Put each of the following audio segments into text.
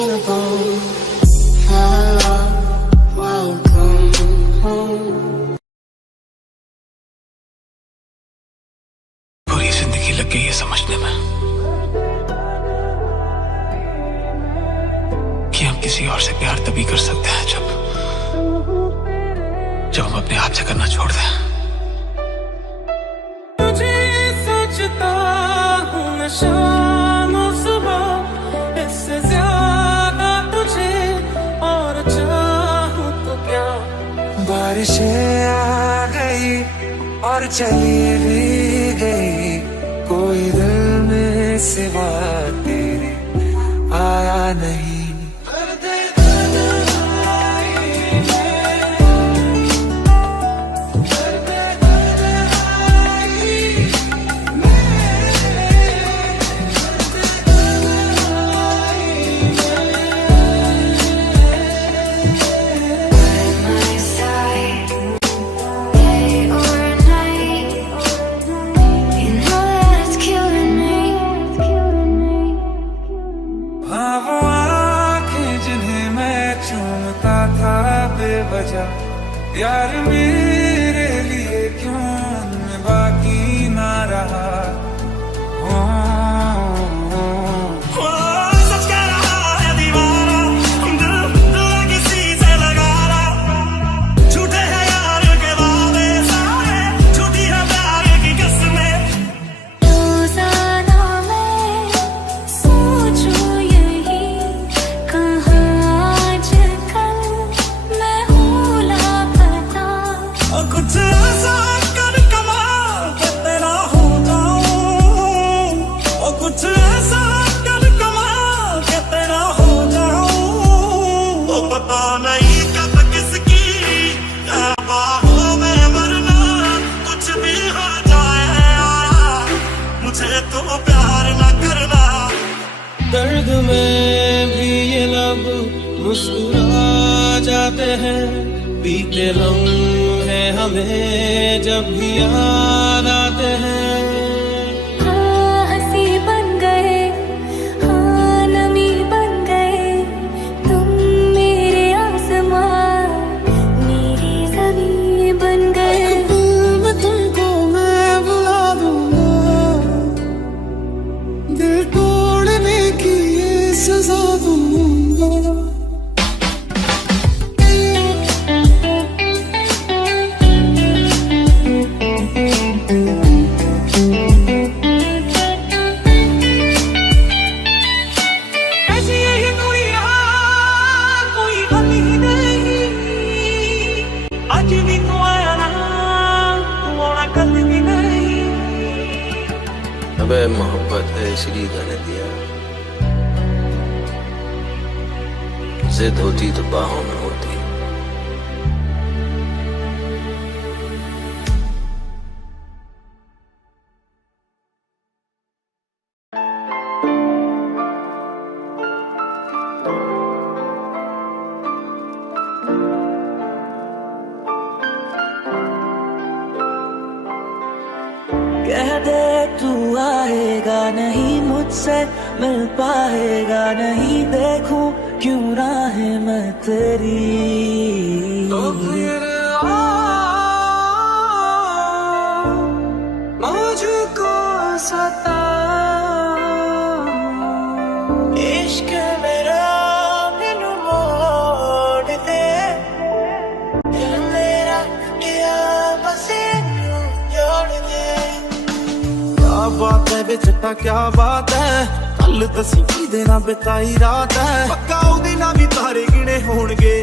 skin and bone. Hello, welcome home. पूरी जिंदगी लग गई है समझने में कि हम किसी और से प्यार तभी कर सकते हैं जब हम अपने आप से करना छोड़ दें। मुझे सोचता हूँ मैं शाम और सुबह, इससे ज्यादा तुझे और चाहूँ तो क्या। बारिशें आ गई और चली भी गई, कोई दिल में सिवा तेरे आया नहीं। यार मेरे लिए क्यों मैं बाकी ना रहा। सच कह रहा है दीवाना, दिल किसी से लगा रहा। झूठे हैं यार के वादे सारे, झूठी है प्यार की कसमें। रोजाना मैं सोचूं यही, कहाँ आजकल मैं हूँ लापता। कुछ ऐसा कर कमाल के तेरा हो जाऊं, और कुछ ऐसा कर कमाल के तेरा हो जाऊं। तो पता नहीं कब किसकी बाहों में मरना, कुछ भी हो जाए यार मुझे तो प्यार न करना। दर्द में भी ये लब मुस्कुरा जाते हैं, बीते लम्हे हमें जब भी याद आते हैं। हाँ हंसी बन गए, हाँ नमी बन गए, तुम मेरे आसमां मेरी ज़मीं बन गए। मैं तुमको मैं बुला दूंगा, दिल तोड़ने की ये सजा दूंगा। अबे मोहब्बत है इसलिए गाने दिया, जिद होती तो बाहों में होती। कह दे तू आएगा नहीं, मुझसे मिल पाएगा नहीं, देखूं क्यों राहें मैं तेरी। तो फिर मुझको सता, इश्क मेरा मैनू मोड़ दे, दिल मेरा टूटिया बस इनू जोड़ दे। क्या बात है बेचटा क्या बात है, कल दसी की देना बिताई रात है, पक्का उदी ना भी तारे गिने होणगे।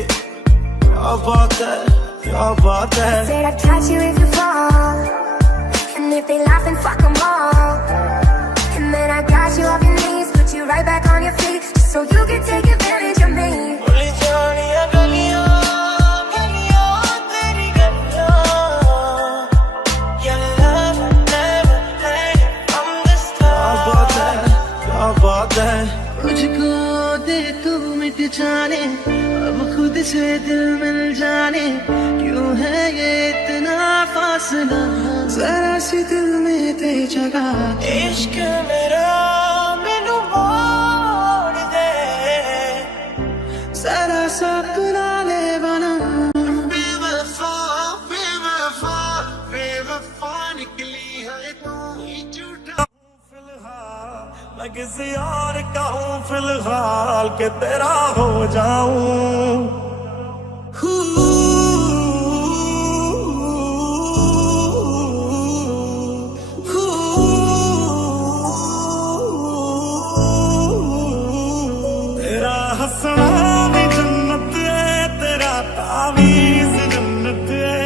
क्या बात है क्या बात है। Said I'd catch you if you fall, and if they laugh then fuck 'em all, and then I got you off your knees, put you right back on your feet, just so you can take advantage of me. भूली जानिया गलियां गलियां तेरी गलियां, your love never ended from the start। क्या बात है मुझको दे तू मिट जाने, अब खुद से दिल मिल जाने, क्यों है ये इतना फासला, जरा सी दिल में दे जगह। इश्क मेरा मैनू मोड़ दे, फिलहाल के तेरा हो जाऊं। तेरा हंसना भी जन्नत है, तेरा तावीज़ जन्नत है।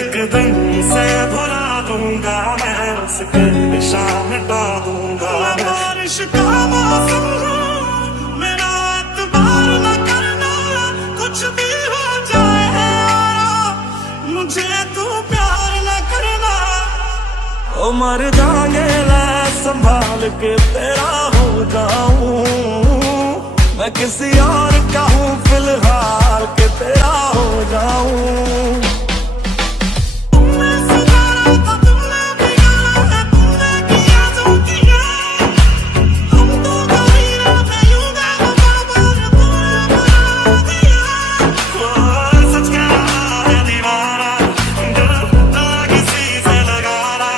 एक दिन से भुला दूंगा मैं, उसके निशान मिटा दूंगा। बारिश का मौसम हो, मेरा एतबार न करना, कुछ भी हो जाए मुझे तू प्यार न करना। ओ मर जाने ला संभाल के तेरा हो जाऊं, मैं किसी और का हूँ फिलहाल के तेरा हो जाऊं। तुमने सुधारा था, तुमने बिगाड़ा है, तुमने किया जो किया। हम तो गरीब थे, यूं बेवफा तूने बना दिया। सच कह रहा है दीवाना, डरता किसी से लगाना।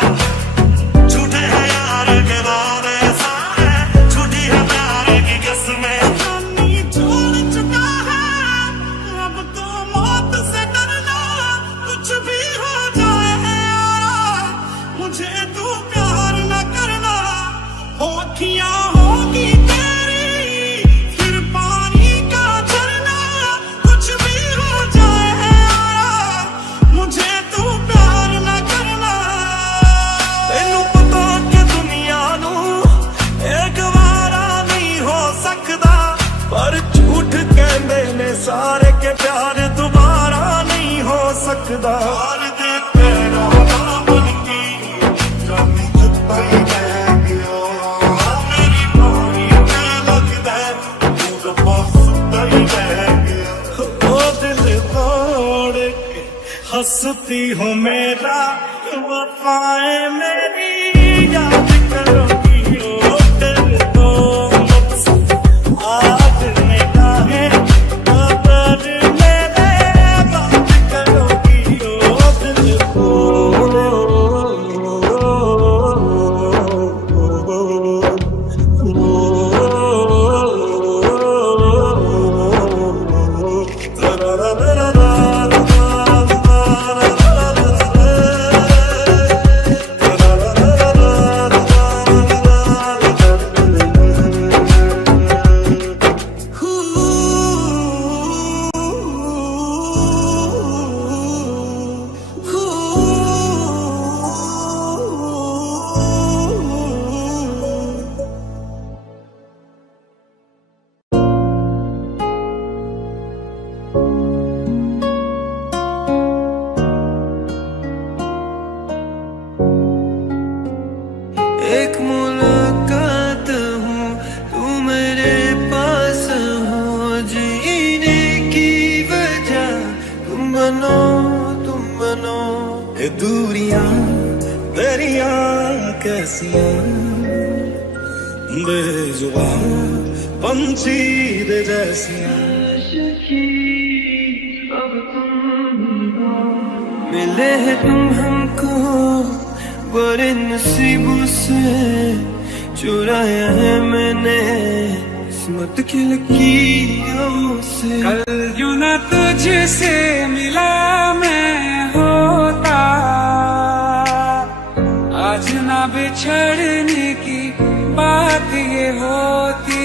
झूठे हैं यार के वादे सारे, झूठी है प्यार की कसमें। सारे के प्यार दोबारा नहीं हो सकता। दिल तोड़ के हंसती हो मेरा, वफाएं मेरी याद करोगी। ओ दिल तो मुझसे आज निगाहें एक मुलाकात हूँ, तू मेरे पास हो। जीने की वजह तुम बनो, तुम बनो। ये दूरियां दरिया कैसियां, बेजुबान पंछी दे जैसियां। अब तुम मिले हैं तुम हमको, बड़े नसीबों से चुराया है मैंने किस्मत की लकीरों से। कल यूं न तुझसे मिला मैं होता, आज ना बिछड़ने की बात ये होती।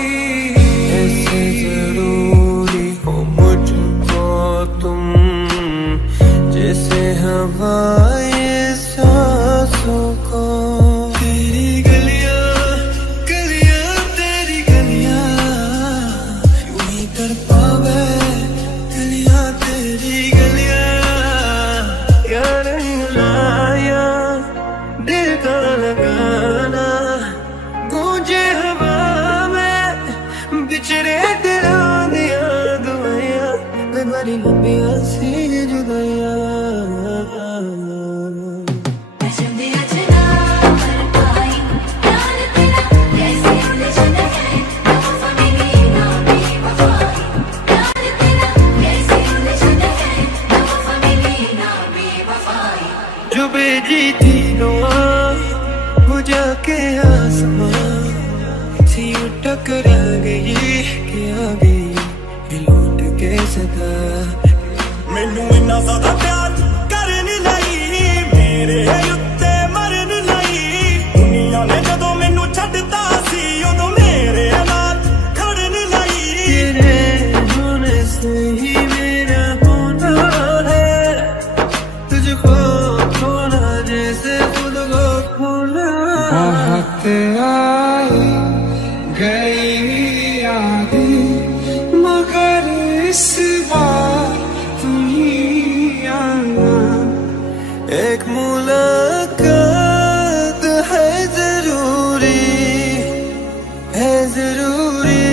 ऐसे जरूरी हो मुझको तुम, जैसे हवाएं सांसों को। तेरी गलियां गलियां तेरी गलियां, यूं ही कर पावे गलियां तेरी गलियां। यार लाया दिल का लगाना, गूंजे हवा में बिछड़े दिलों दिया दुआयां। मैं बड़ी लंबियां सी जुदाइयां। जो भेजी थी दुआ वो जाके आसमां सी टकरा गई। सका। मैनू इन्ना ज्यादा प्यार करन लई मेरे उत्ते मरन लई दुनिया ने जदों मैनू छड्डता सी उदों मेरे नाल खड़न लई। तेरे होने से ही मेरा होना है, तुझको खोना जैसे खुद को खोना। बहुत आई गई यादें मगर इस बार तुम ही आना। एक मुलाकात है जरूरी, है जरूरी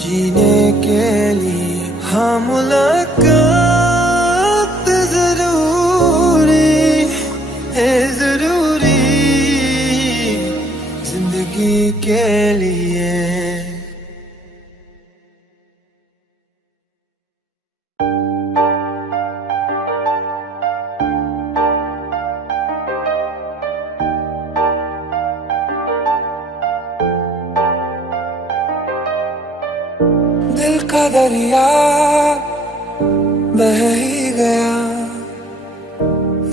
जीने के लिए। हाँ मुलाकात जरूरी है, जरूरी जिंदगी के लिए। दिल का दरिया बह ही गया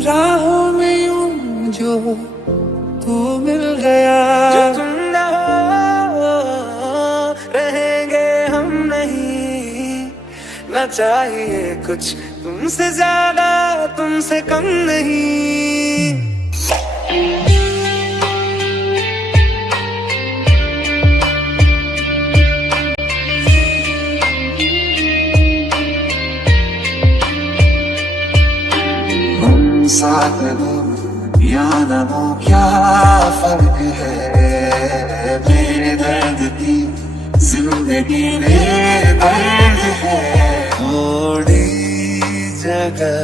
राहों में यूं जो तू मिल गया। जो तुम न हो रहेंगे हम नहीं, न चाहिए कुछ तुमसे ज्यादा तुमसे कम नहीं। साथ हो या न हो क्या फर्क है, मेरे दर्द की जिंदगी में दर्द है। थोड़ी जगह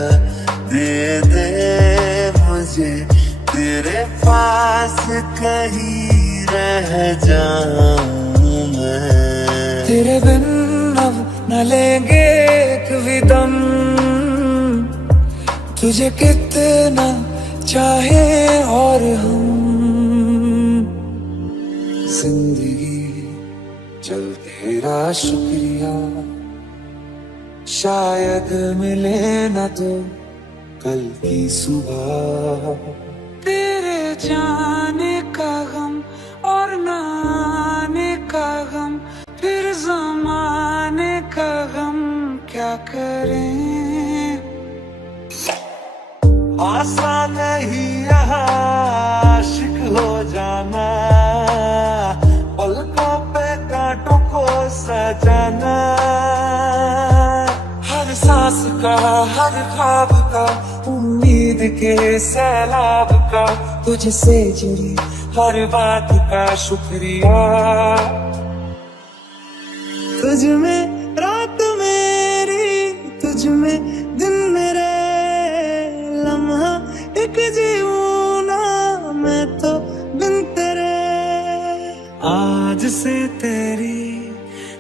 दे दे मुझे तेरे पास, कहीं रह जाऊं मैं। तेरे बिन अब न लेंगे कभी दम, तुझे कितना चाहे और हम। जिंदगी चल तेरा शुक्रिया, शायद मिले न तो कल की सुबह। तेरे जाने का गम और न आने का गम, फिर ज़माने का गम क्या करें। आसान नहीं यहाँ आशिक हो जाना, पलकों पे कांटों को सजाना। हर सांस का हर ख्वाब का उम्मीद के सैलाब का, तुझसे जुड़ी हर बात का शुक्रिया। तुझ में रात मेरी, तुझ में दिन मेरे, लम्हा एक जीऊं ना मैं तो बिन तेरे। आज से तेरी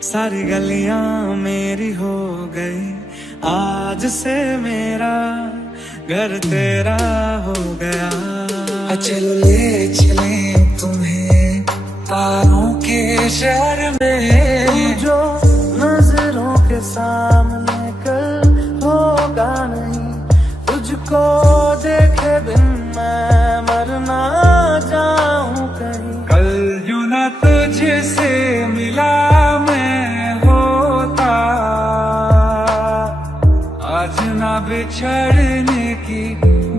सारी गलियां मेरी हो गई, आज से मेरा घर तेरा हो गया। चलो ले चले तुम्हें तारों के शहर में, जो नजरों के सामने कल होगा नहीं, तुझको देखे बिन मैं मर ना जाऊं कहीं। कल यूं न तुझसे मिला मैं होता, आज न बिछड़ने की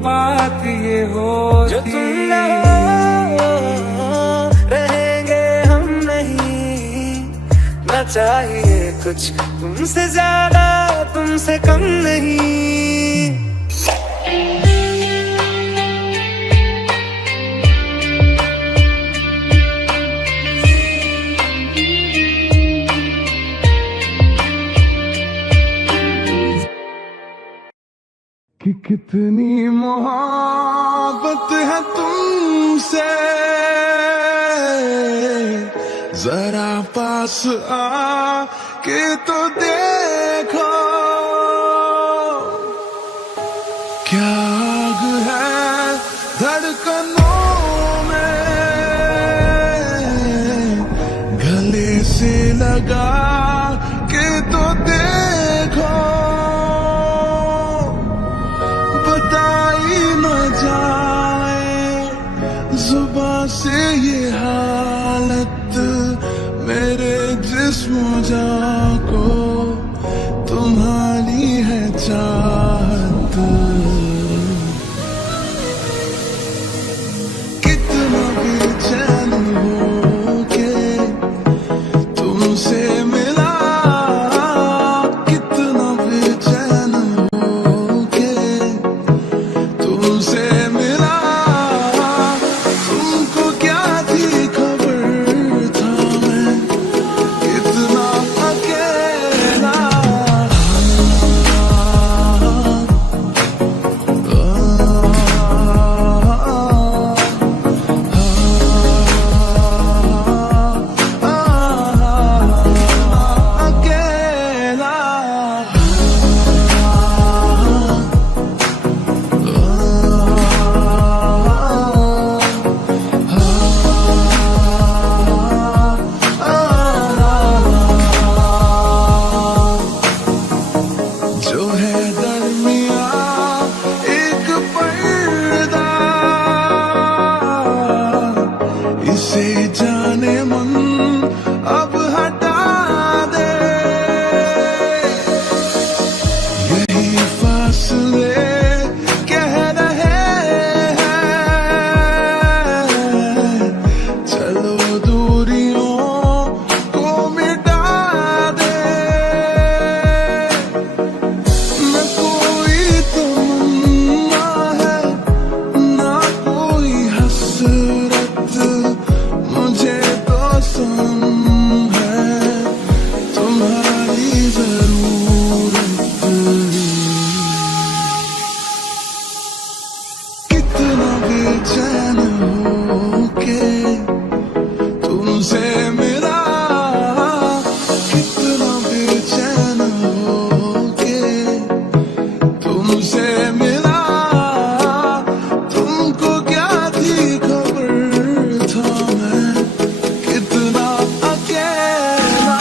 बात ये होती। जो तुम न हो रहेंगे हम नहीं, न चाहिए कुछ तुमसे ज्यादा तुमसे कम नहीं। कि कितनी मोहब्बत है तुमसे, जरा पास आ के तो देखो, क्या आग है धड़कनों में, गले से लगा के तो चाहत कितना बेचैन हो के तुमसे मिला, कितना बेचैन हो के तुमसे मिला। तुमको क्या थी खबर था मैं कितना अकेला। जो है दरमिया एक पर्दा, इसे जाने मन अब हटा दे। यही फासले कह रहे हैं, चलो दूरियों को मिटा दे। न कोई तमन्ना है ना कोई हसरत, मुझे तो सनम है तुम्हारी जरूरत। कितना बेचैन हो के तुमसे मिला, कितना बेचैन हो के तुमसे मिला। तुमको क्या थी खबर था मैं कितना अकेला।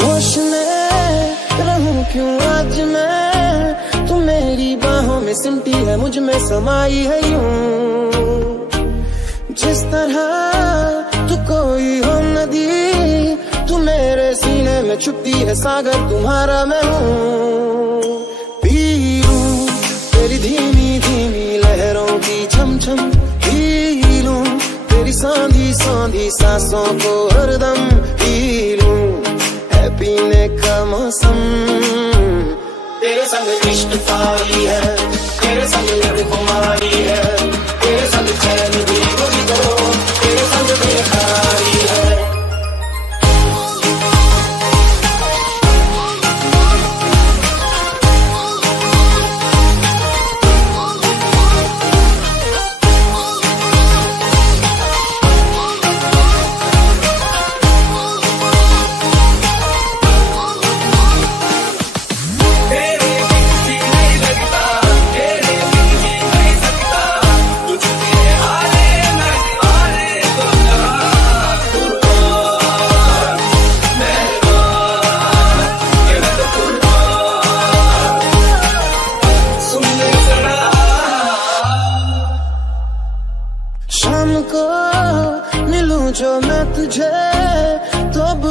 होश में रहूं क्यों आज मैं, तू मेरी बाहों में सिमटी है मुझ में समाई है यूं। जिस तरह तू कोई हो नदी, तू मेरे सीने में छुपती है सागर तुम्हारा मैं हूँ। पी लूं तेरी धीमी धीमी लहरों की छम छम, पी लूं तेरी सांधी सांधी सांसों को हरदम, पी लूं पीने का मौसम। तेरे संग इश्क पाई है, तेरे संग लड़ कुमारी है, तेरे संग चैन भी मुझी दो, तेरे संग बेकारी है।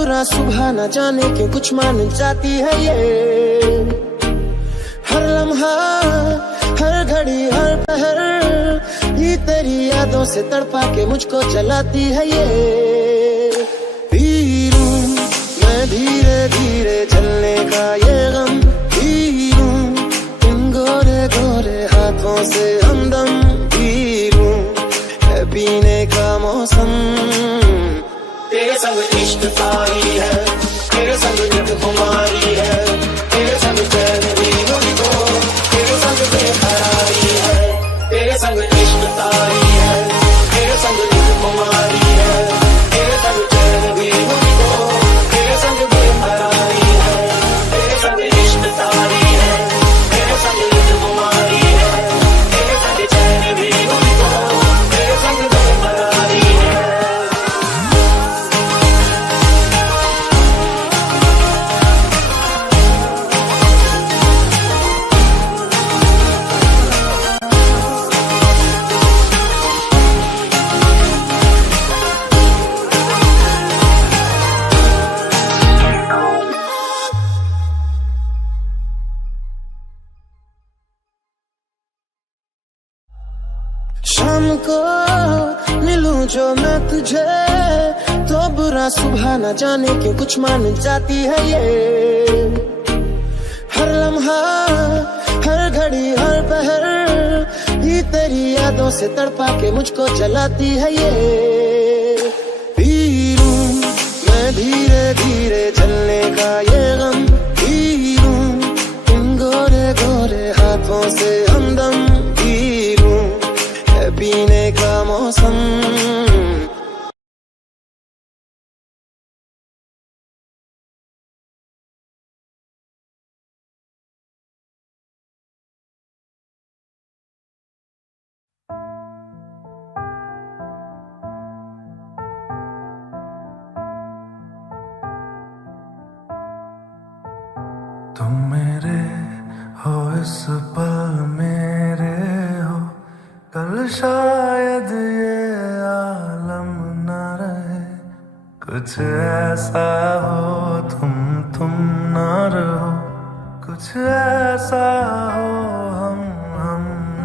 बुरा सुबह न जाने क्यों कुछ मान जाती है ये। हर लम्हा हर घड़ी हर पहर ये तेरी यादों से तड़पा के मुझको जलाती है ये। पी लूं मैं धीरे धीरे चलने का ये गम, पी लूं इन गोरे गोरे हाथों से हमदम, पी लूं है पीने का मौसम। तेरे संग इश्क तारी है, तेरे संग नित कुमारी है, तेरे संग चैन भी मुझको, तेरे संग बेकरारी है। तेरे संग इश्क तारी है, तेरे संग नित कुमारी है, तेरे संग चैन भी मुझको, तेरे संग बेकरारी है। तेरे संग इश्क तारी है, तेरे संग नित कुमारी है, तेरे संग चैन भी मुझको, तेरे संग बेकरारी है। शाम को मिलूं जो मैं तुझे तो बुरा सुबह न जाने क्यों कुछ मान जाती है ये। हर लम्हा हर घड़ी हर पहर ये तेरी यादों से तड़पा के मुझको जलाती है ये। पी लूं मैं धीरे धीरे चलने का ये गम, पी लूं इन गोरे गोरे हाथों से हमदम, पी लूं है पीने का मौसम। तुम मेरे हो इस पल मेरे हो, कल शायद ये आलम न रहे। कुछ ऐसा हो तुम न रहो, कुछ ऐसा हो हम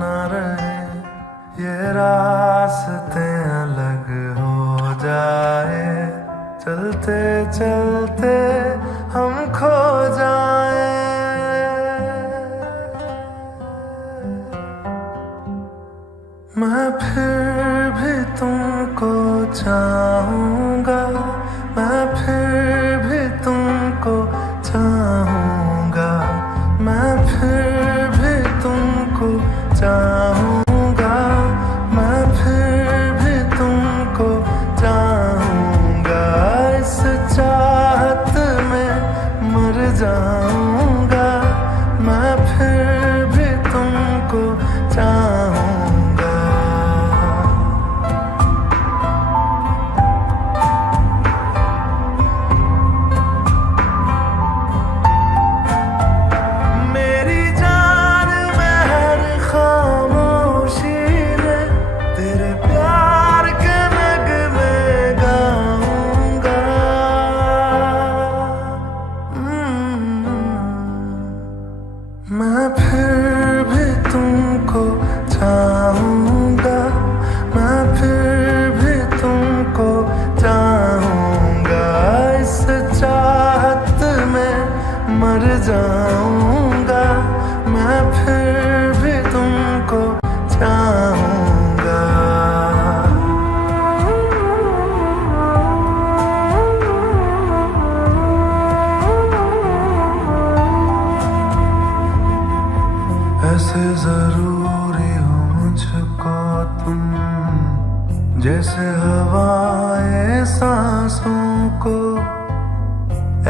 न रहे। ये रास्ते अलग हो जाए, चलते चलते हम खो जाए। मैं फिर भी तुमको चाहूंगा, मैं फिर भी तुमको चाहूंगा, मैं फिर भी तुमको चाहूंगा, मैं फिर भी तुमको चाहूंगा। इस चाहत में मर जाऊंगा, मैं फिर भी तुमको चाहूंगा। मैं फिर भी तुमको चाहूंगा, मैं फिर भी तुमको चाहूंगा। इस चाहत में मर जाऊंगा, मैं फिर भी तुमको चाहूंगा। ऐसे जरूरी हो मुझको तुम, जैसे हवाएं सांसों को।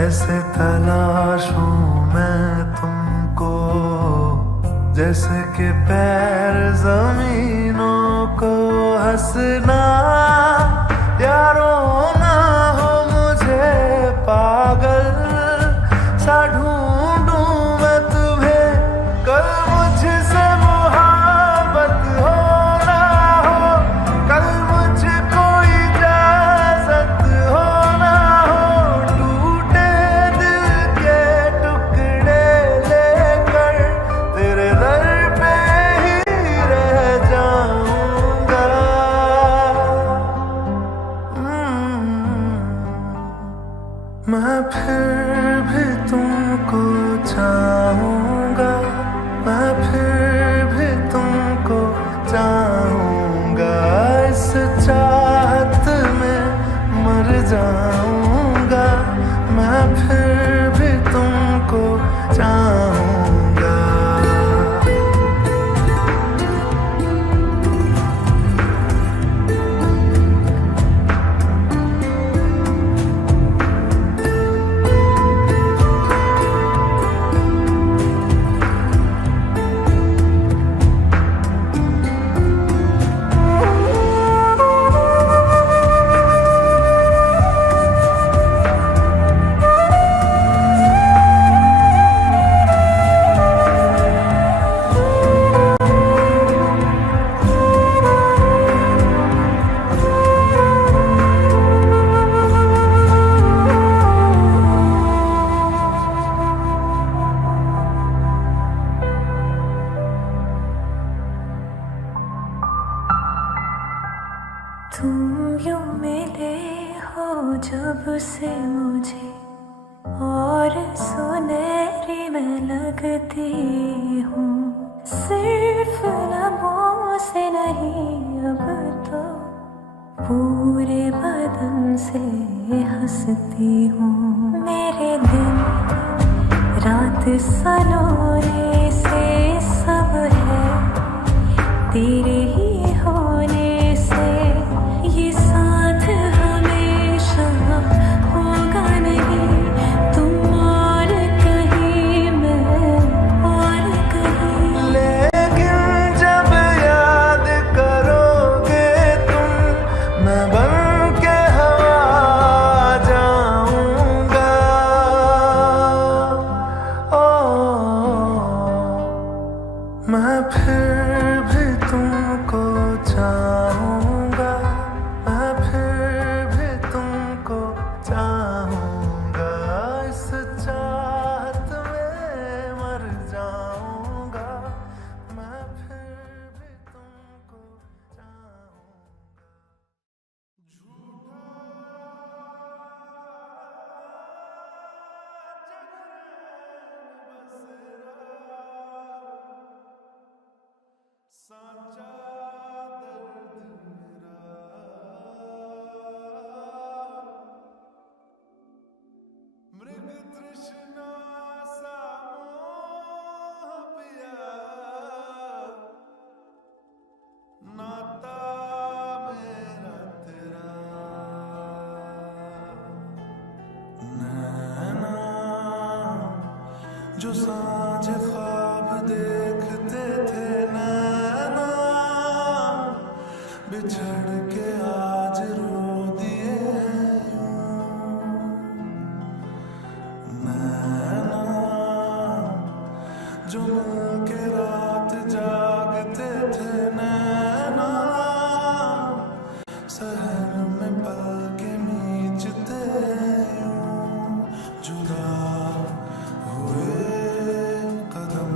ऐसे तलाशूं मैं तुमको, जैसे कि पैर जमीनों को। हंसना या रोना हो मुझे पागल सा ढूंढूं मैं तुम्हें। कल मुझसे मोहब्बत हो ना हो, कल मुझको इजाजत हो ना हो, मैं फिर भी तुमको चाहूंगा, मैं फिर भी तुमको चाहूंगा, इस चाहत में मर जाऊंगा, मैं फिर भी तुमको चाहूंगा। तुम यूं मिले हो जब से मुझे, और सुनहरी मैं लगती हूँ, सिर्फ लबों से नहीं अब तो पूरे बदन से हंसती हूँ। मेरे दिन रात सलोने से सब है तेरे ही होने से, ये साथ हमेशा होगा नहीं, तुम और कहीं मैं और कहीं। लेकिन जब याद करोगे तुम, मैं बन के हवा जाऊंगा। मैं फिर भी तुमको चाहूंगा, मैं फिर भी तुमको चाहूंगा, इस चाहत में मर जाऊंगा, मैं फिर भी तुमको चाहूंगा। साचा दर्द मेरा, मृग तृष्णा सा मोह पिया, नाता मेरा तेरा। नैना जो सांझ ख्वाब देखते थे, नैना बिछड़ के आज रो दिए यूं। नैना जो मिल के रात जागते थे, नैना शहर में पल के मीचते यूं। जुदा हुए कदम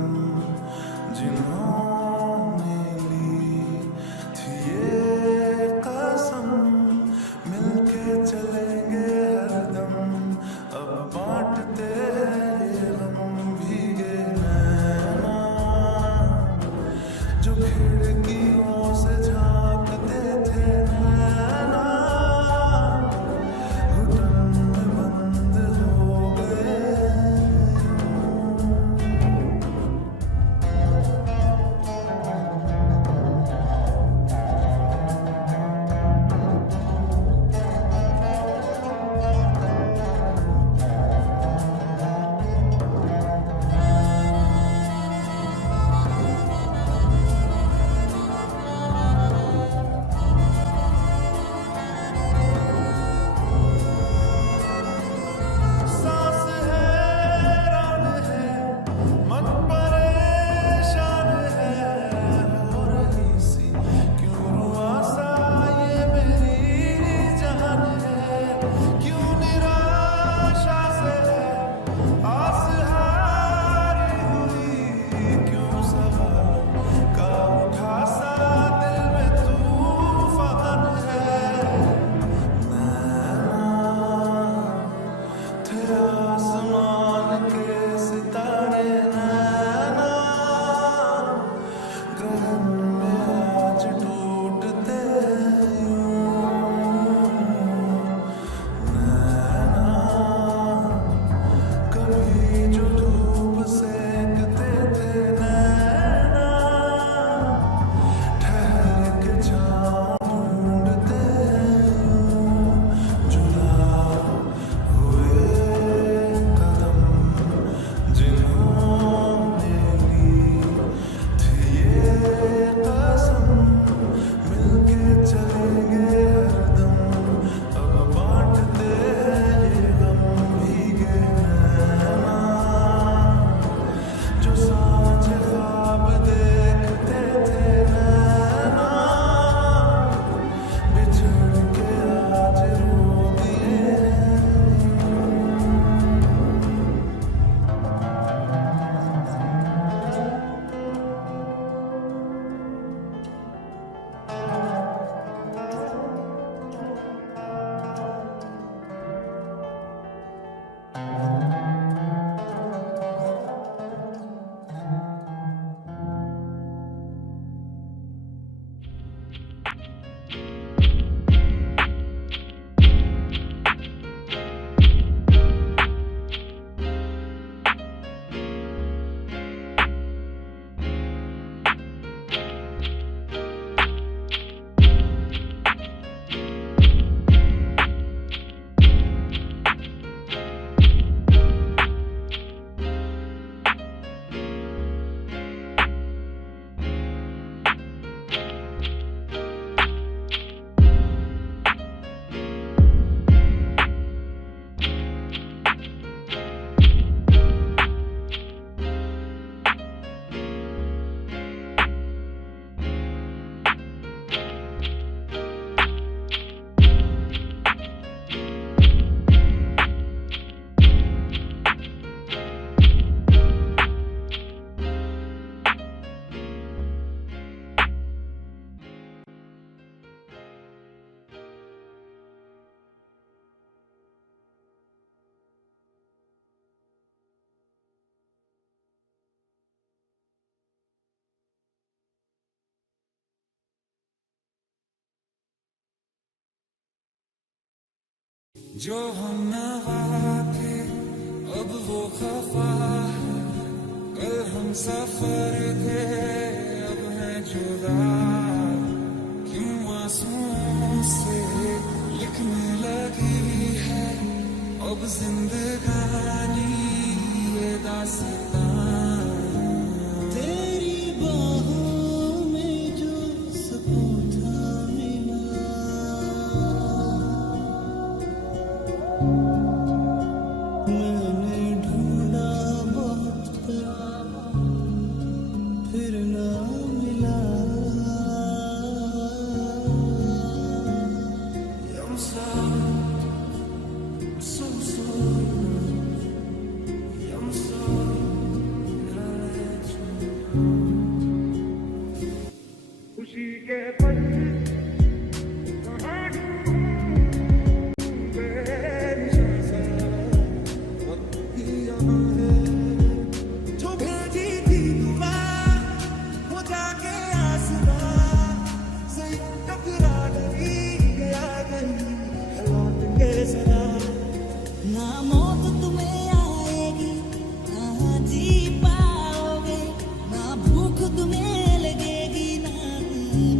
जो हम नवा थे अब वो खफा है, कल हम सफर थे अब है जुदा, क्यों आंसुओं से लिखने लगी है अब जिंदगानी ये दास्तां। तेरी बाहों में जो सुकून था मिला, मैंने ढूंढा बहुत फिर ना मिला। I'm sorry, so sorry, I'm sorry that I let you go. खुशी के पल कहाँ ढूंढे वक्त ही यहाँ है, जो भेजी थी दुआ वो जाके आसमां से टकरा गई, गया कहीं लौट के सदा। ना मौत तुम्हें आएगी ना जी पाओगे, ना भूख तुम्हें लगेगी ना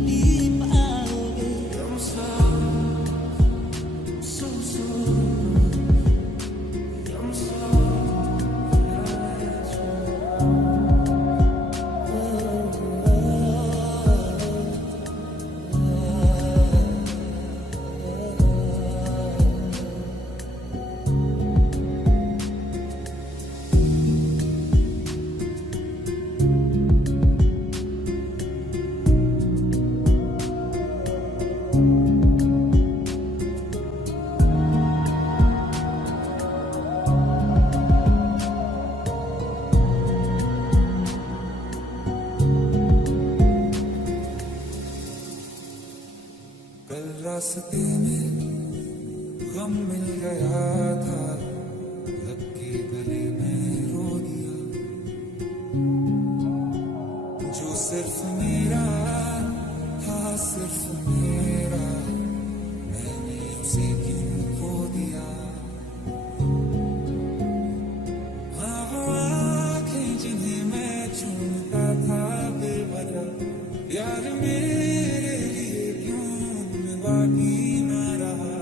पी पाओगे। I'm sorry, so sorry, I'm sorry that I let you कल रास्ते में गम मिल गया था, लब के गले में रो दिया, जो सिर्फ मेरा था सिर्फ मेरा, मैंने उसे क्यों खो दिया। हाँ वो आँखें जिन्हें मैं चूमता था बेवजह, यार मेरे लिए क्यों बाकी ना रहा।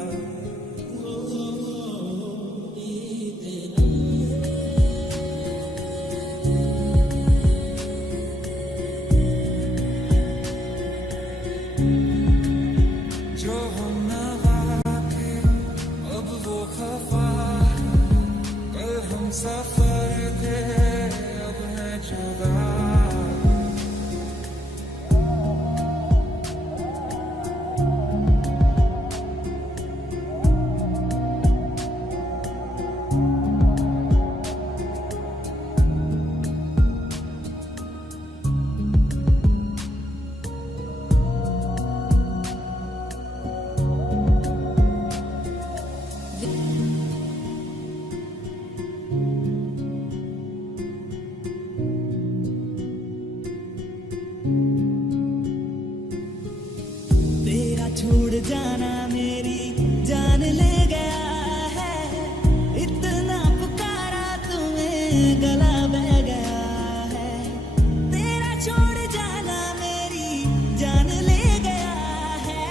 में गला बह गया है, तेरा छोड़ जाना मेरी जान ले गया है,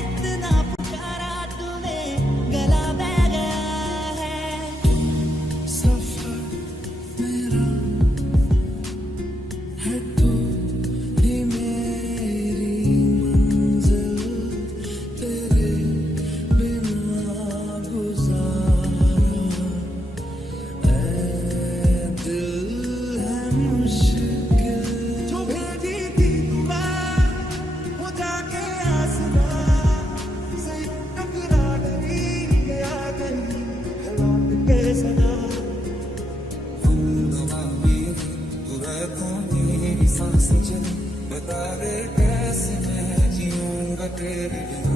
इतना पुकारा तूने गला बह गया है। सफर मेरा है तू ही मेरी मंजिल, तेरे बिना गुजारा ऐ दिल है मुश्किल। जो भेजी थी तुम्हें वो जाके आसमां से टकरा गई, गया कहीं लौट के सदा। तू है कौन मेरी सांसें चली, बता दे कैसे मैं जीऊंगा तेरे बिना।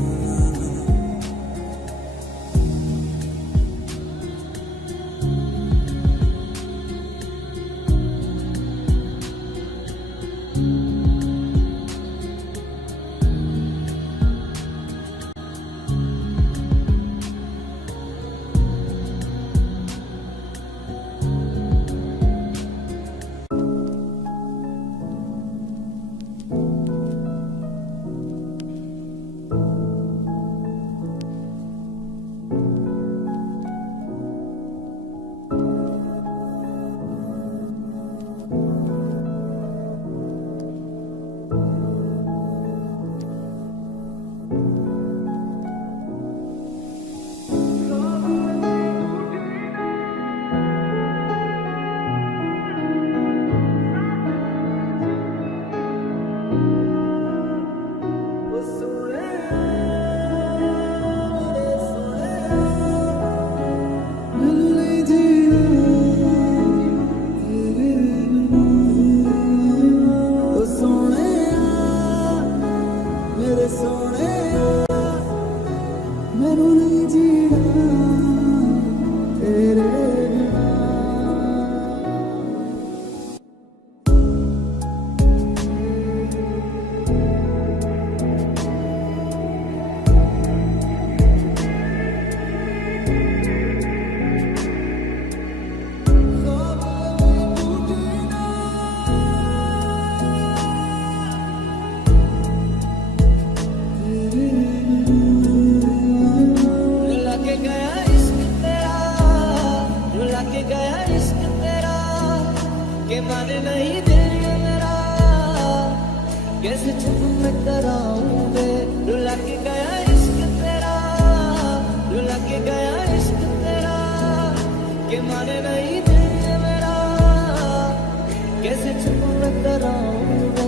कैसे चुप मैं कराऊं वे, रुला के गया इश्क तेरा, रुला के गया इश्क तेरा, के माने नहीं दिल मेरा, कैसे चुप मैं कराऊं वे।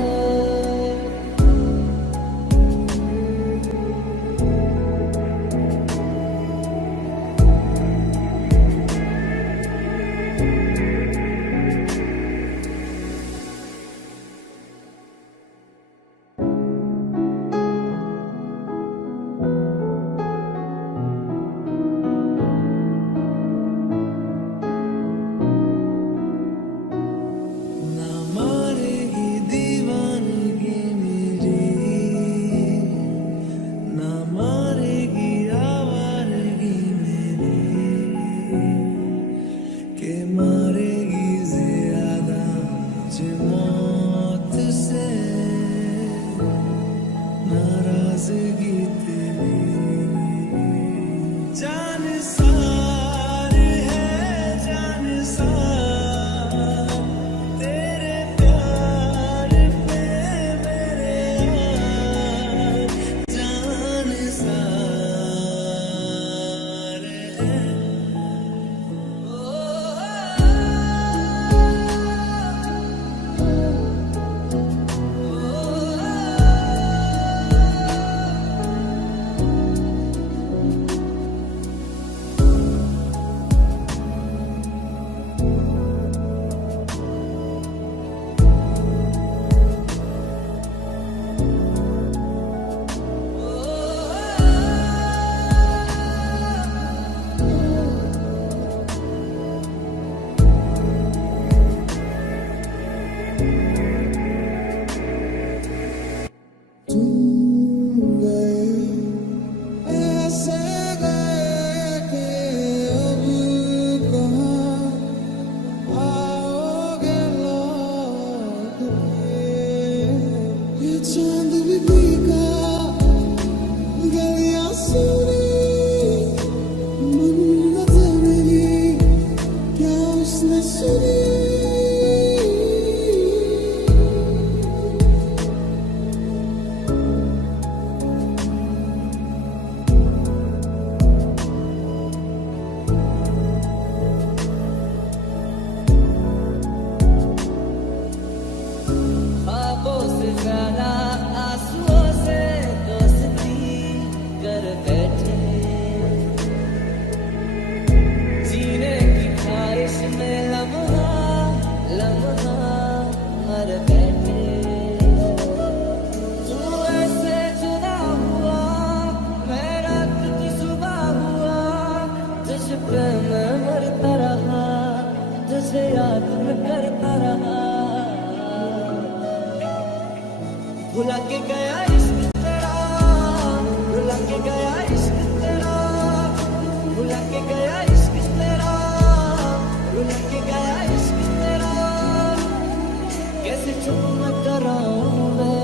ख्वाबों से ज्यादा आंसुओं से दोस्ती कर बैठे, जीने की ख्वाहिश में लम्हा लम्हा मर बैठे। तू ऐसे जुदा हुआ, मैं रात की सुबह हुआ, तुझ पे मैं मरता रहा, तुझे याद मैं करता रहा। भुला के गया इश्क तेरा, भुला के गया इश्क तेरा, भुला के गया इश्क तेरा, भुला के गया इश्क तेरा। कैसे चुप मैं कराऊं मैं,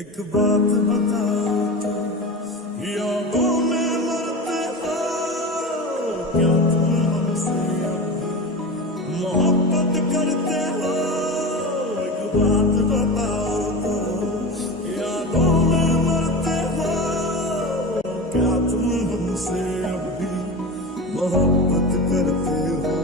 एक बात बताओ तो, यादों में मरते हो क्या तुम हमसे मोहब्बत करते हो? एक बात बताओ तो, यादों में मरते हो क्या तुम हमसे अब भी मोहब्बत करते हो?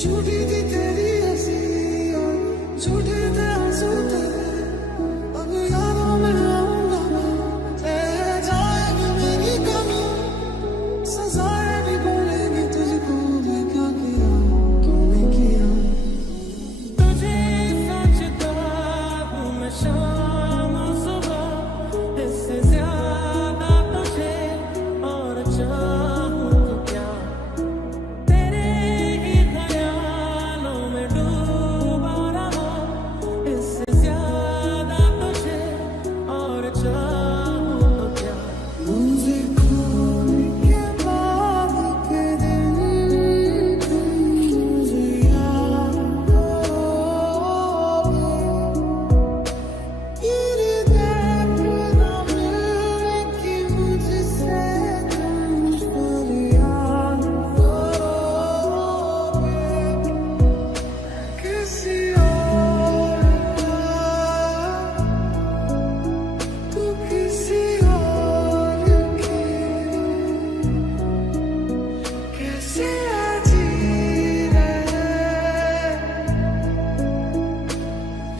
झूठी थी तेरी हंसी और झूठे थे आंसू तेरे, अब यारों में आऊंगा मैं, रह जाएगी मेरी कमी, सजाएं भी बोलेंगी तुझको, मैं क्या किया तूने किया। तुझे सोचता हूँ मैं शाम और सुबह, इससे ज्यादा तुझे और चाहूँ तो क्या, तेरे ही ख्यालों में डूबा रहा, इससे ज्यादा तुझे और चाहूँ तो क्या। मुझे खोने के बाद के दिन मुझे याद करोगे, तेरे देखना मिलने की मुझसे तुम फरियाद करोगे, किसी और का तू किसी और की, कैसे जी रहे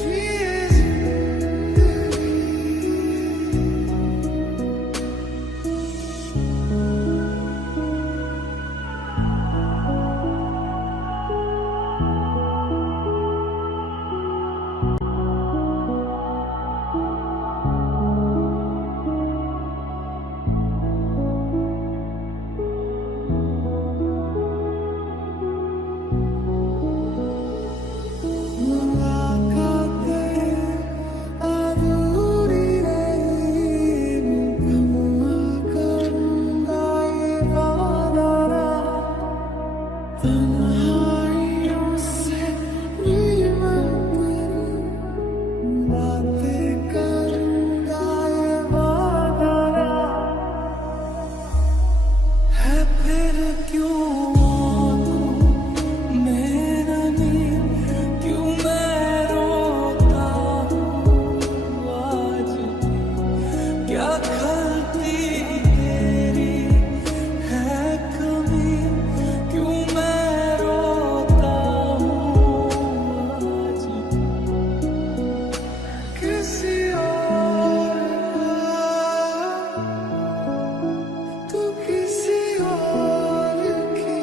ये जिंदगी। मुलाकातें अधूरी रही, कमा करूँगा ये वादा रहा, तन्हाइयों से भी मैं तेरी बातें करूँगा ये वादा रहा, है फिर क्यों मेरा नींद, क्यों मैं रोता हूँ आज, क्या खलती तेरी है कमी, क्यों मैं रोता हूँ आज, किसी और का तू किसी और की,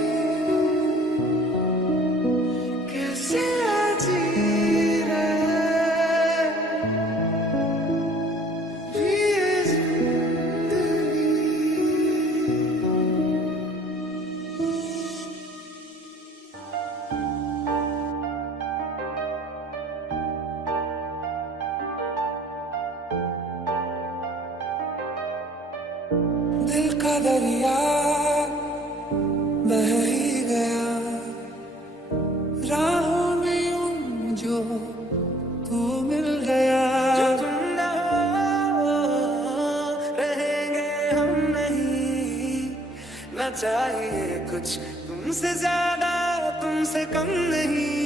कैसे जी रहे ये जिंदगी। दिल का दरिया बह ही गया, राहों में यूं जो तू मिल गया, जो तुम ना हो रहेंगे हम नहीं, ना चाहिए कुछ तुमसे ज्यादा तुमसे कम नहीं।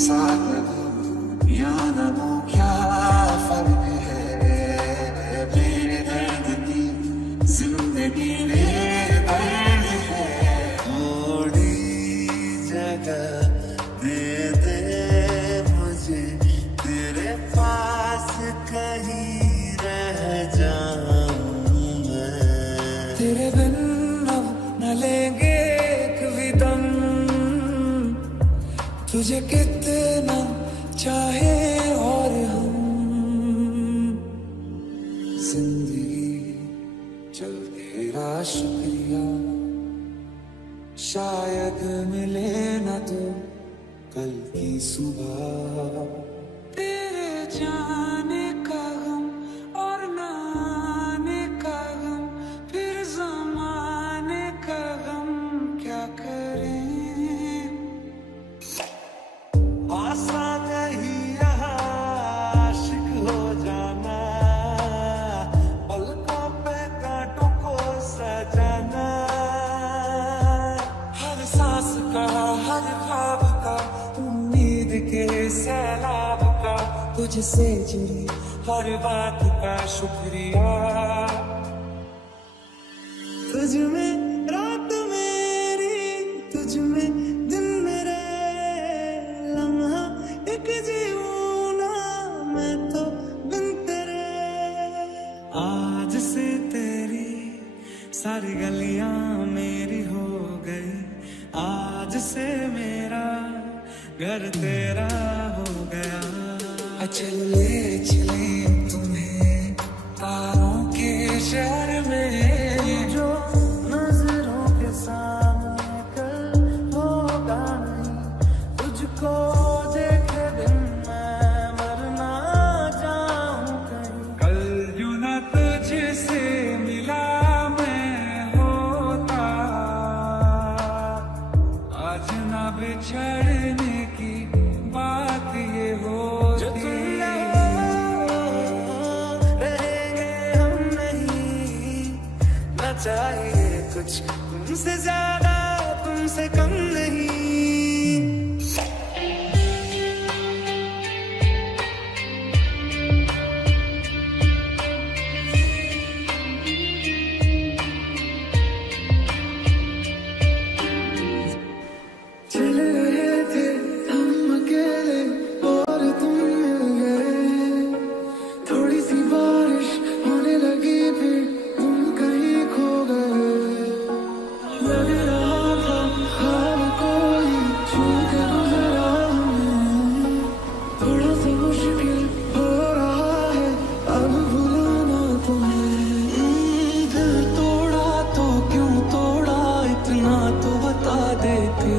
साथ हो या न हो क्या फर्क है, मेरे दर्द की जिंदगी में दर्द है। थोड़ी जगह दे दे मुझे, तेरे पास कहीं रह जाऊं मैं, तेरे बिन अब न लेंगे एक भी दम, तुझे कितना चाहे और हम, जिंदगी चल तेरा शुक्रिया, शायद मिले ना तो कल की सुबह, तेरे जाने का गम और ना आने का गम, फिर जमाने का गम क्या करें, आसान नहीं यहाँ आशिक हो जाना, पलकों पे कांटों को सजाना, हर सांस का हर ख्वाब का उम्मीद के सैलाब का तुझसे जुड़ी हर बात का शुक्रिया। तुझ में रात मेरी, तुझ में दिन मेरे, लम्हा एक जीऊं ना मैं तो बिन तेरे। आज से तेरी सारी गलियां मेरी हो गई, आज से मेरा घर तेरा हो गया। चल ले चले तुम्हें तारों के शहर में, जो नजरों के सामने कल होगा नहीं। तुझको देखे बिन मैं मर ना जाऊं कहीं। कल जो न तुझसे मिला मैं होता, आज ना बिछड़ने की बात ये हो। चाहिए कुछ तुमसे ज्यादा, तुमसे कम नहीं। चल रहे थे हम अकेले और तुम मिल गए, थोड़ी सी बारिश होने लगी फिर तुम कहीं खो गए। लग रहा था ख्वाब कोई छू के गुजरा हमें, थोड़ा सा मुश्किल हो रहा है अब भुलाना तुम्हें। दिल तोड़ा तो क्यों तोड़ा इतना तो बता देती,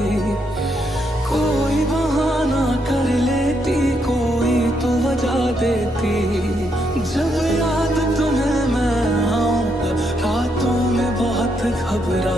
कोई बहाना कर लेती, कोई तो वजह देती। जब याद तुम्हें मैं आऊं रातों में बहुत घबरा